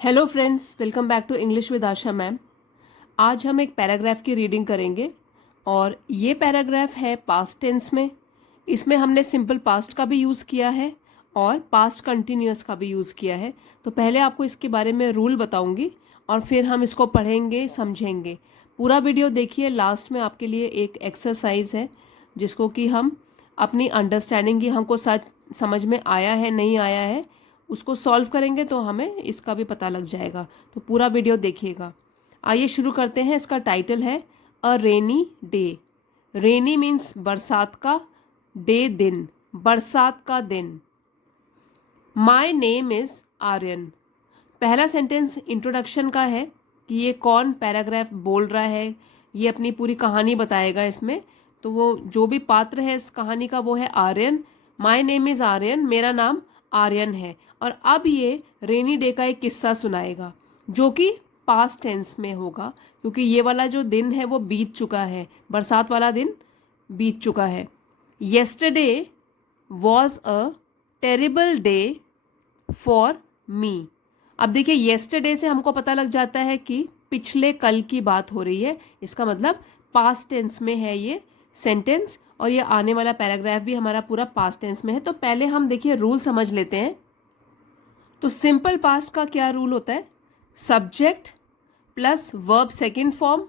Hello friends, welcome back to English with Asha ma'am. आज हम एक पैराग्राफ की रीडिंग करेंगे और ये पैराग्राफ है पास्ट टेंस में। इसमें हमने सिंपल पास्ट का भी यूज़ किया है और पास्ट कंटिन्यूअस का भी यूज़ किया है। तो पहले आपको इसके बारे में रूल बताऊंगी और फिर हम इसको पढ़ेंगे, समझेंगे। पूरा वीडियो देखिए। लास्ट में आपके लिए एक एक्सरसाइज है जिसको कि हम अपनी अंडरस्टैंडिंग की हमको सच समझ में आया है नहीं आया है उसको सॉल्व करेंगे तो हमें इसका भी पता लग जाएगा। तो पूरा वीडियो देखिएगा। आइए शुरू करते हैं। इसका टाइटल है अ रेनी डे। रेनी मीन्स बरसात का, डे दिन, बरसात का दिन। My name is Aryan. पहला सेंटेंस इंट्रोडक्शन का है कि ये कौन पैराग्राफ बोल रहा है, ये अपनी पूरी कहानी बताएगा इसमें। तो वो जो भी पात्र है इस कहानी का वो है Aryan. My name is Aryan, मेरा नाम आर्यन है। और अब ये रेनी डे का एक किस्सा सुनाएगा जो कि पास्ट टेंस में होगा, क्योंकि ये वाला जो दिन है वो बीत चुका है, बरसात वाला दिन बीत चुका है। Yesterday was a terrible day for me. अब देखिए, येस्टरडे से हमको पता लग जाता है कि पिछले कल की बात हो रही है। इसका मतलब पास्ट टेंस में है ये सेंटेंस और ये आने वाला पैराग्राफ भी हमारा पूरा पास्ट टेंस में है। तो पहले हम देखिए रूल समझ लेते हैं। तो सिंपल पास्ट का क्या रूल होता है? Subject plus verb second form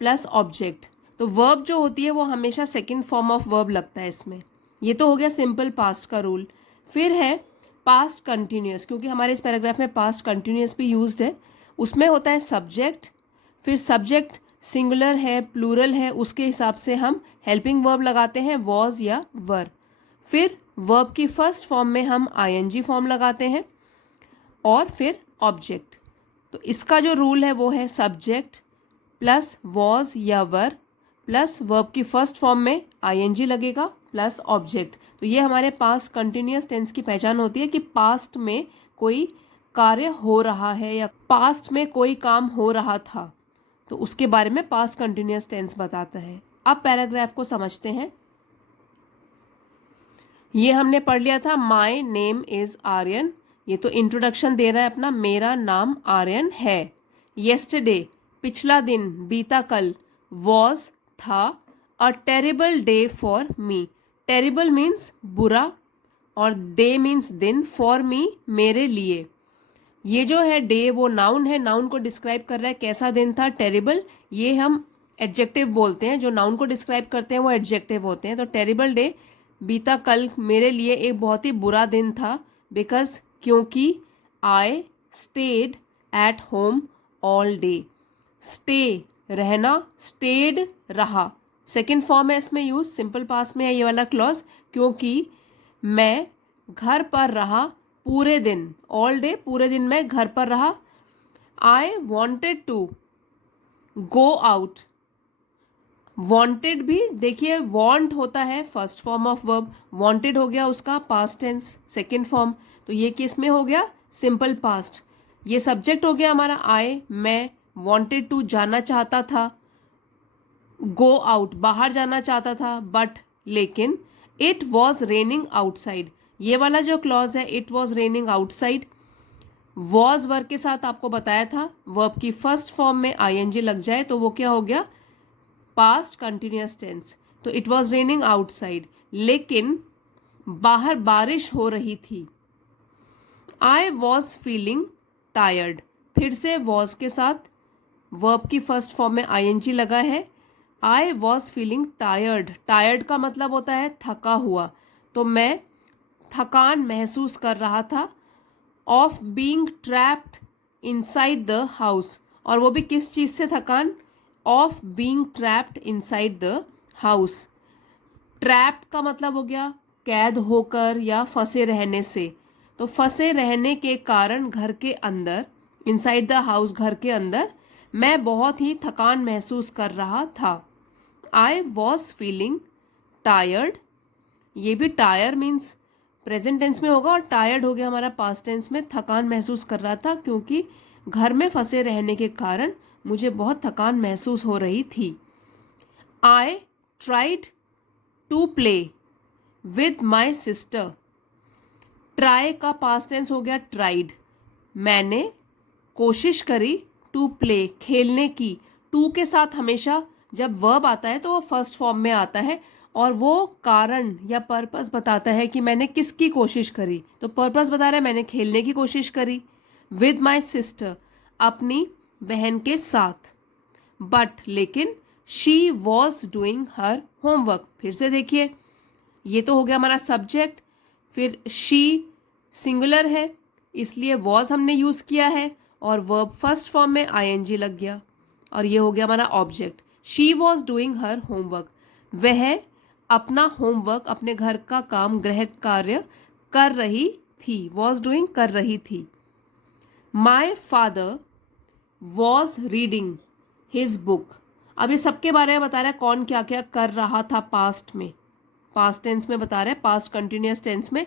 plus object. तो वर्ब जो होती है वो हमेशा सेकेंड फॉर्म ऑफ वर्ब लगता है इसमें। ये तो हो गया सिंपल पास्ट का रूल। फिर है पास्ट कंटिन्यूअस, क्योंकि हमारे इस पैराग्राफ में पास्ट कंटिन्यूअस भी यूज्ड है। उसमें होता है सब्जेक्ट, फिर सब्जेक्ट सिंगुलर है प्लूरल है उसके हिसाब से हम हेल्पिंग वर्ब लगाते हैं, वॉज या वर। फिर वर्ब की फर्स्ट फॉर्म में हम आईएनजी फॉर्म लगाते हैं और फिर ऑब्जेक्ट। तो इसका जो रूल है वो है सब्जेक्ट प्लस वॉज या वर प्लस वर्ब की फर्स्ट फॉर्म में आईएनजी लगेगा प्लस ऑब्जेक्ट। तो ये हमारे पास्ट कंटिन्यूअस टेंस की पहचान होती है कि पास्ट में कोई कार्य हो रहा है या पास्ट में कोई काम हो रहा था, तो उसके बारे में पास्ट कंटिन्यूअस टेंस बताता है। अब पैराग्राफ को समझते हैं। ये हमने पढ़ लिया था, माई नेम इज आर्यन। ये तो इंट्रोडक्शन दे रहा है अपना, मेरा नाम आर्यन है। येस्टरडे पिछला दिन, बीता कल। वॉज था। A terrible day for me. Terrible means बुरा और डे मीन्स दिन, फॉर मी मेरे लिए। ये जो है डे वो नाउन है, नाउन को डिस्क्राइब कर रहा है कैसा दिन था, टेरिबल। ये हम एडजेक्टिव बोलते हैं, जो नाउन को डिस्क्राइब करते हैं वो एडजेक्टिव होते हैं। तो टेरिबल डे बीता कल मेरे लिए एक बहुत ही बुरा दिन था। बिकॉज क्योंकि I stayed at home all day. Stay रहना, स्टेड रहा। सेकेंड फॉर्म है इसमें यूज, सिंपल पास्ट में है ये वाला क्लॉज। क्योंकि मैं घर पर रहा पूरे दिन, ऑल डे पूरे दिन मैं घर पर रहा। I wanted to go out. Wanted भी देखिए, वॉन्ट होता है first form of verb, wanted हो गया उसका पास्ट टेंस सेकेंड फॉर्म। तो ये किस में हो गया? Simple past. ये सब्जेक्ट हो गया हमारा आई, मैं वॉन्टेड टू जाना चाहता था, गो आउट बाहर जाना चाहता था, बट लेकिन इट वॉज रेनिंग आउटसाइड। ये वाला जो क्लॉज है it was raining outside, was verb के साथ आपको बताया था वर्ब की फर्स्ट फॉर्म में आईएनजी लग जाए तो वो क्या हो गया? Past continuous tense. तो इट वॉज रेनिंग आउटसाइड, लेकिन बाहर बारिश हो रही थी। I was feeling tired. फिर से वॉज के साथ वर्ब की फर्स्ट फॉर्म में आईएनजी लगा है। आई वॉज फीलिंग टायर्ड। टायर्ड का मतलब होता है थका हुआ। तो मैं थकान महसूस कर रहा था। Of being trapped inside the house. और वो भी किस चीज़ से थकान? Of being trapped inside the house. Trapped का मतलब हो गया कैद होकर या फंसे रहने से। तो फंसे रहने के कारण घर के अंदर, इनसाइड द हाउस घर के अंदर, मैं बहुत ही थकान महसूस कर रहा था। आई वॉज फीलिंग टायर्ड। ये भी टायर मीन्स प्रेजेंट टेंस में होगा और टायर्ड हो गया हमारा पास्ट टेंस में। थकान महसूस कर रहा था क्योंकि घर में फंसे रहने के कारण मुझे बहुत थकान महसूस हो रही थी। I tried to play with my sister. Try का पास्ट टेंस हो गया ट्राइड। मैंने कोशिश करी, टू प्ले खेलने की। टू के साथ हमेशा जब वर्ब आता है तो वो फर्स्ट फॉर्म में आता है और वो कारण या पर्पस बताता है कि मैंने किसकी कोशिश करी। तो पर्पस बता रहा है मैंने खेलने की कोशिश करी। विद माई सिस्टर, अपनी बहन के साथ। बट लेकिन she was doing her homework. फिर से देखिए, ये तो हो गया हमारा सब्जेक्ट, फिर शी सिंगुलर है इसलिए वॉज हमने यूज़ किया है और वर्ब फर्स्ट फॉर्म में आईएनजी लग गया और ये हो गया हमारा object. She was doing her homework, वह अपना होमवर्क, अपने घर का काम, गृह कार्य कर रही थी। वॉज डूइंग कर रही थी। My father was reading his book. अब ये सबके बारे में बता रहा है कौन क्या क्या कर रहा था पास्ट में, पास्ट टेंस में बता रहा है, पास्ट कंटिन्यूअस टेंस में।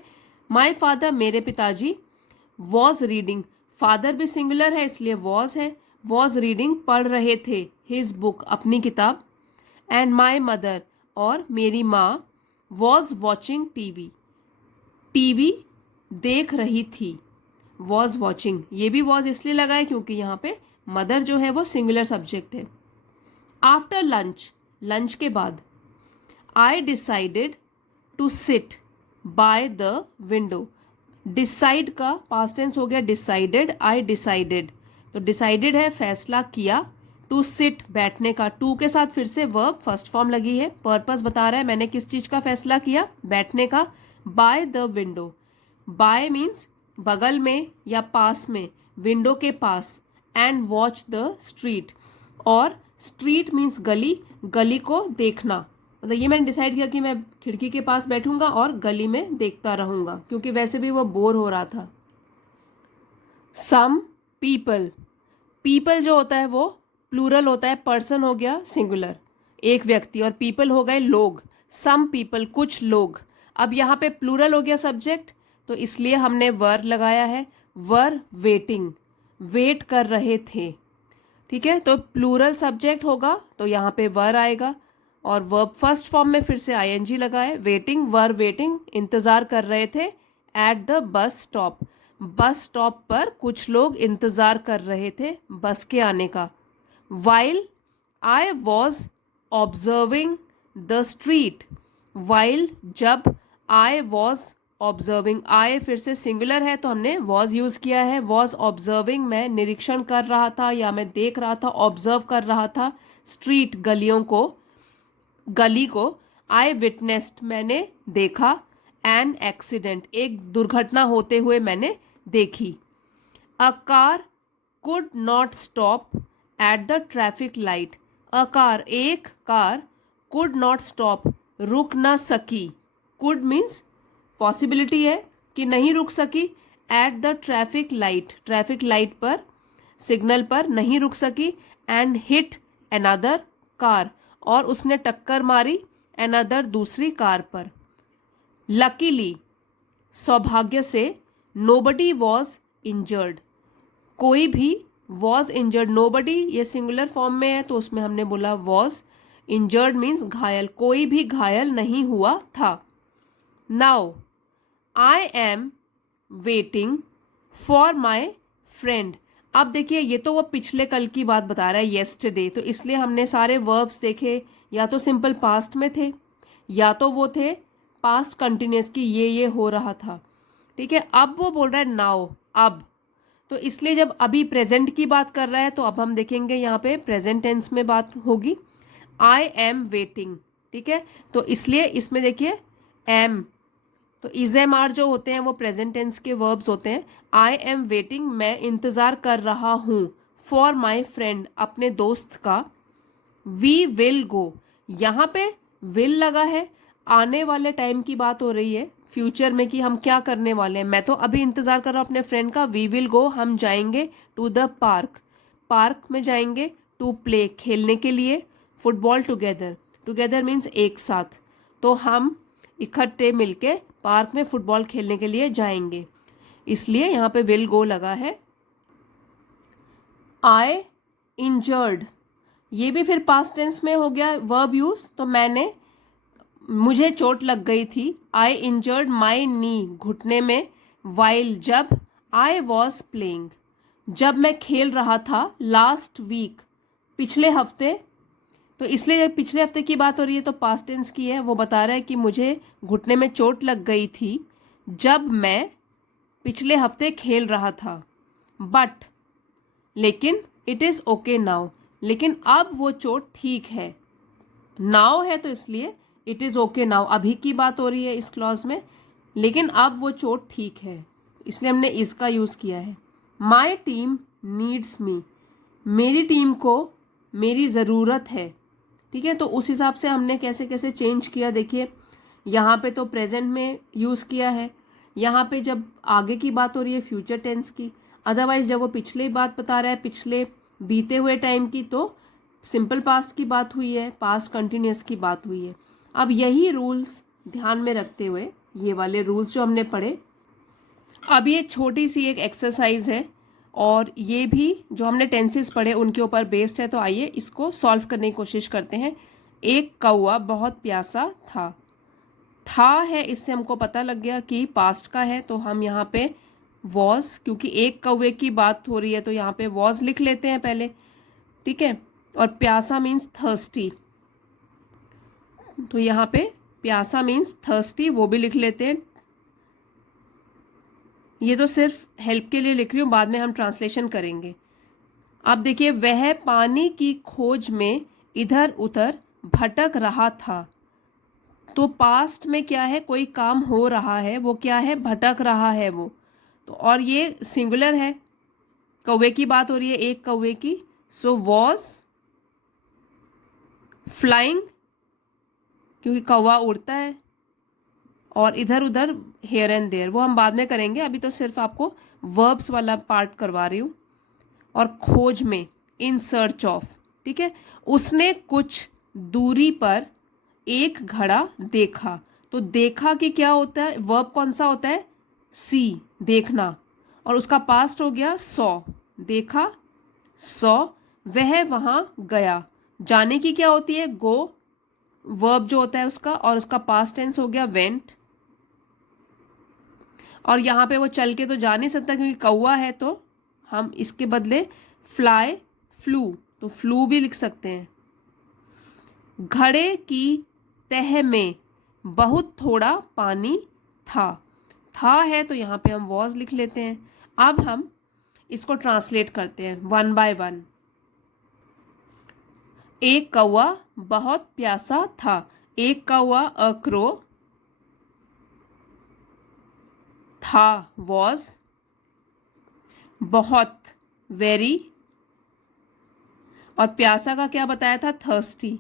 माई फादर मेरे पिताजी, वॉज रीडिंग, फादर भी सिंगुलर है इसलिए वॉज है, वॉज रीडिंग पढ़ रहे थे, हिज बुक अपनी किताब। एंड माई मदर और मेरी माँ, वॉज वॉचिंग टीवी, टीवी देख रही थी। वॉज वॉचिंग, ये भी वॉज इसलिए लगा है क्योंकि यहाँ पे मदर जो है वो सिंगुलर सब्जेक्ट है। आफ्टर लंच, लंच के बाद। I decided to sit by the window. Decide का पास्ट टेंस हो गया डिसाइडेड, आई डिसाइडेड, तो डिसाइडेड है फैसला किया, टू सिट बैठने का, टू के साथ फिर से वर्ब फर्स्ट फॉर्म लगी है। पर्पस बता रहा है मैंने किस चीज का फैसला किया, बैठने का। Bye the window, bye means बगल में या पास में, विंडो के पास। एंड वॉच द स्ट्रीट, और स्ट्रीट मीन्स गली, गली को देखना। मतलब ये मैंने डिसाइड किया कि मैं खिड़की के पास बैठूंगा और गली में देखता रहूंगा क्योंकि वैसे भी वो बोर हो रहा था। सम पीपल, पीपल जो होता है वो प्लूरल होता है, पर्सन हो गया सिंगुलर, एक व्यक्ति, और पीपल हो गए लोग। सम पीपल, कुछ लोग। अब यहाँ पे प्लूरल हो गया सब्जेक्ट तो इसलिए हमने वर लगाया है। वर वेटिंग, वेट कर रहे थे। ठीक है, तो प्लूरल सब्जेक्ट होगा तो यहाँ पे वर आएगा और वर्ब फर्स्ट फॉर्म में फिर से आईएनजी लगा है। वेटिंग, वर वेटिंग, इंतजार कर रहे थे। At the bus stop, bus stop पर कुछ लोग इंतजार कर रहे थे बस के आने का। While I was observing the street, while जब, आई वॉज ऑब्जर्विंग, आई फिर से सिंगुलर है तो हमने वॉज यूज किया है। वॉज ऑब्जर्विंग, मैं निरीक्षण कर रहा था या मैं देख रहा था, ऑब्जर्व कर रहा था। स्ट्रीट गलियों को, गली को। आई विटनेस्ड, मैंने देखा। एन एक्सीडेंट, एक दुर्घटना होते हुए मैंने देखी। A car could not stop at the traffic light, a car, एक कार, कुड नॉट स्टॉप, रुक न सकी। कुड मीन्स पॉसिबिलिटी है कि नहीं रुक सकी। At the traffic light, traffic light पर, सिग्नल पर नहीं रुक सकी। एंड हिट अनदर कार, और उसने टक्कर मारी अनदर, दूसरी कार पर। लकीली, सौभाग्य से, नोबडी वॉज इंजर्ड, कोई भी, वॉज इंजर्ड, नोबडी ये सिंगुलर फॉर्म में है तो उसमें हमने बोला वॉज। इंजर्ड मीन्स घायल, कोई भी घायल नहीं हुआ था। Now I am waiting for my friend. अब देखिए ये तो वो पिछले कल की बात बता रहा है, येस्टरडे, तो इसलिए हमने सारे वर्ब्स देखे, या तो सिंपल पास्ट में थे या तो वो थे पास्ट कंटिन्यूअस की ये हो रहा था। ठीक है, अब वो बोल रहा है नाउ, अब, तो इसलिए जब अभी प्रेजेंट की बात कर रहा है तो अब हम देखेंगे यहाँ पे प्रेजेंट टेंस में बात होगी। आई एम वेटिंग, ठीक है, तो इसलिए इसमें देखिए एम, तो इज एम आर जो होते हैं वो प्रेजेंट टेंस के वर्ब्स होते हैं। आई एम वेटिंग, मैं इंतजार कर रहा हूँ। फॉर माई फ्रेंड, अपने दोस्त का। वी विल गो, यहाँ पे विल लगा है, आने वाले टाइम की बात हो रही है, फ्यूचर में कि हम क्या करने वाले हैं। मैं तो अभी इंतजार कर रहा हूँ अपने फ्रेंड का। वी विल गो, हम जाएंगे। टू द पार्क, पार्क में जाएंगे। टू प्ले, खेलने के लिए। फुटबॉल टुगेदर, टुगेदर मीन्स एक साथ, तो हम इकट्ठे मिलके पार्क में फुटबॉल खेलने के लिए जाएंगे, इसलिए यहाँ पे विल गो लगा है। आई इंजर्ड, ये भी फिर पास्ट टेंस में हो गया वर्ब यूज, तो मैंने, मुझे चोट लग गई थी। आई इंजर्ड माई नी, घुटने में। वाइल जब, आई वॉज प्लेइंग, जब मैं खेल रहा था, लास्ट वीक, पिछले हफ्ते। तो इसलिए पिछले हफ्ते की बात हो रही है तो पास्ट टेंस की है। वो बता रहा है कि मुझे घुटने में चोट लग गई थी जब मैं पिछले हफ्ते खेल रहा था। बट, लेकिन, इट इज़ ओके नाउ, लेकिन अब वो चोट ठीक है। नाउ है तो इसलिए इट इज़ ओके नाउ, अभी की बात हो रही है इस क्लॉज में, लेकिन अब वो चोट ठीक है, इसलिए हमने इसका यूज़ किया है। माई टीम नीड्स मी, मेरी टीम को मेरी ज़रूरत है। ठीक है, तो उस हिसाब से हमने कैसे कैसे चेंज किया देखिए। यहाँ पे तो प्रेजेंट में यूज़ किया है, यहाँ पे जब आगे की बात हो रही है फ्यूचर टेंस की, अदरवाइज जब वो पिछले बात बता रहा है, पिछले बीते हुए टाइम की, तो सिंपल पास्ट की बात हुई है, पास्ट कंटिन्यूस की बात हुई है। अब यही रूल्स ध्यान में रखते हुए, ये वाले रूल्स जो हमने पढ़े, अब ये छोटी सी एक एक्सरसाइज है और ये भी जो हमने टेंसेस पढ़े उनके ऊपर बेस्ड है। तो आइए इसको सॉल्व करने की कोशिश करते हैं। एक कौवा बहुत प्यासा था है, इससे हमको पता लग गया कि पास्ट का है, तो हम यहाँ पे वॉज, क्योंकि एक कौवे की बात हो रही है तो यहाँ पे वॉज लिख लेते हैं पहले। ठीक है, और प्यासा मीन्स थर्स्टी, तो यहाँ पे प्यासा मीन्स थर्स्टी वो भी लिख लेते हैं। ये तो सिर्फ हेल्प के लिए लिख रही हूँ, बाद में हम ट्रांसलेशन करेंगे। अब देखिए, वह पानी की खोज में इधर उधर भटक रहा था। तो पास्ट में क्या है, कोई काम हो रहा है, वो क्या है, भटक रहा है वो। तो और ये सिंगुलर है, कौवे की बात हो रही है, एक कौवे की। सो वॉज फ्लाइंग, क्योंकि कौवा उड़ता है, और इधर उधर हेयर एंड देयर, वो हम बाद में करेंगे, अभी तो सिर्फ आपको वर्ब्स वाला पार्ट करवा रही हूँ। और खोज में, इन सर्च ऑफ, ठीक है। उसने कुछ दूरी पर एक घड़ा देखा। तो देखा कि क्या होता है, वर्ब कौन सा होता है, सी, देखना, और उसका पास्ट हो गया सॉ, देखा, सॉ। वह वहां गया, जाने की क्या होती है, गो, वर्ब जो होता है उसका, और उसका पास्ट टेंस हो गया वेंट। और यहाँ पे वो चल के तो जा नहीं सकता क्योंकि कौवा है, तो हम इसके बदले फ्लाई, फ्लू, तो फ्लू भी लिख सकते हैं। घड़े की तह में बहुत थोड़ा पानी था है तो यहाँ पे हम वॉज लिख लेते हैं। अब हम इसको ट्रांसलेट करते हैं वन बाय वन। एक कौवा बहुत प्यासा था। एक कौवा, अ क्रो, था वॉज, बहुत वेरी, और प्यासा का क्या बताया था, thirsty.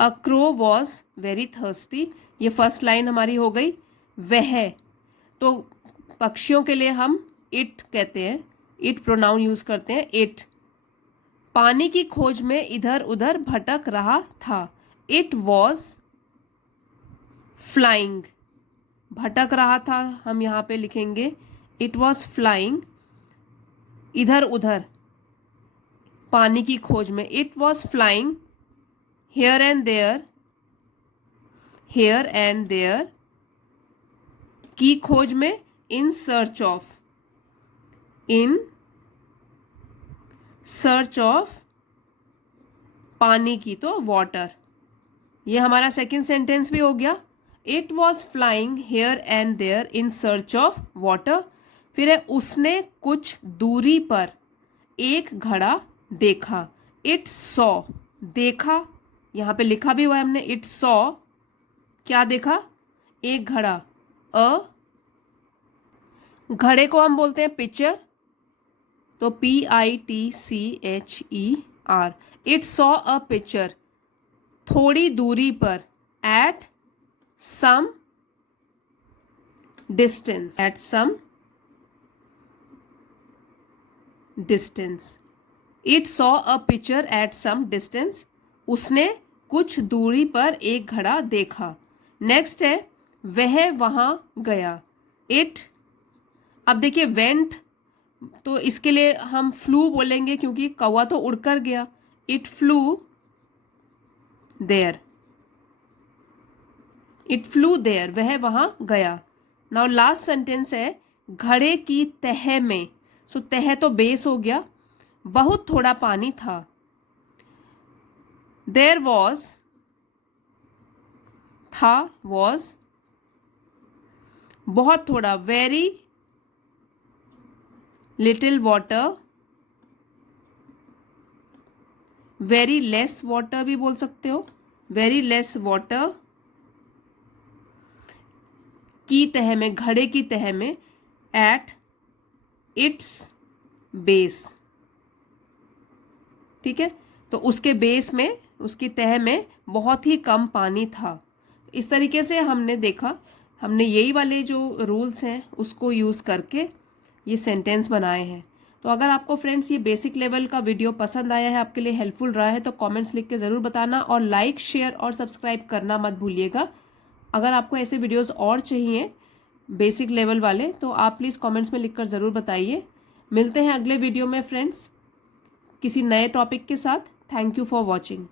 A crow was very thirsty, ये फर्स्ट लाइन हमारी हो गई। वह, तो पक्षियों के लिए हम इट कहते हैं, इट प्रोनाउन यूज करते हैं, इट। पानी की खोज में इधर उधर भटक रहा था। इट वॉज फ्लाइंग, भटक रहा था हम यहाँ पे लिखेंगे इट वॉज फ्लाइंग, इधर उधर, पानी की खोज में, it was flying here and there, here and there, की खोज में, in search of, in search of, पानी की तो वाटर। ये हमारा सेकेंड सेंटेंस भी हो गया। It was flying here and there in search of water. फिर है, उसने कुछ दूरी पर एक घड़ा देखा। इट सॉ, देखा, यहाँ पे लिखा भी हुआ है हमने, इट सॉ, क्या देखा, एक घड़ा, अ, घड़े को हम बोलते हैं पिक्चर, तो PITCHER। It saw a picture, थोड़ी दूरी पर, at some distance, at some distance. It saw a picture at some distance, उसने कुछ दूरी पर एक घड़ा देखा। नेक्स्ट है, वह वहां गया। इट, अब देखिए वेंट, तो इसके लिए हम फ्लू बोलेंगे क्योंकि कौवा तो उड़कर गया। It flew there, it flew there, वह वहां गया। नाउ लास्ट सेंटेंस है, घड़े की तह में, सो तह तो बेस हो गया, बहुत थोड़ा पानी था। देयर वॉज, था, वॉज, बहुत थोड़ा, very little water, very less water भी बोल सकते हो, वेरी लेस वाटर, की तह में, घड़े की तह में, एट इट्स बेस। ठीक है, तो उसके बेस में, उसकी तह में बहुत ही कम पानी था। इस तरीके से हमने देखा, हमने यही वाले जो रूल्स हैं उसको यूज़ करके ये सेंटेंस बनाए हैं। तो अगर आपको फ्रेंड्स ये बेसिक लेवल का वीडियो पसंद आया है, आपके लिए हेल्पफुल रहा है, तो कमेंट्स लिख के ज़रूर बताना और लाइक, शेयर और सब्सक्राइब करना मत भूलिएगा। अगर आपको ऐसे वीडियोस और चाहिए बेसिक लेवल वाले, तो आप प्लीज़ कमेंट्स में लिखकर ज़रूर बताइए। मिलते हैं अगले वीडियो में फ्रेंड्स किसी नए टॉपिक के साथ। Thank you for watching.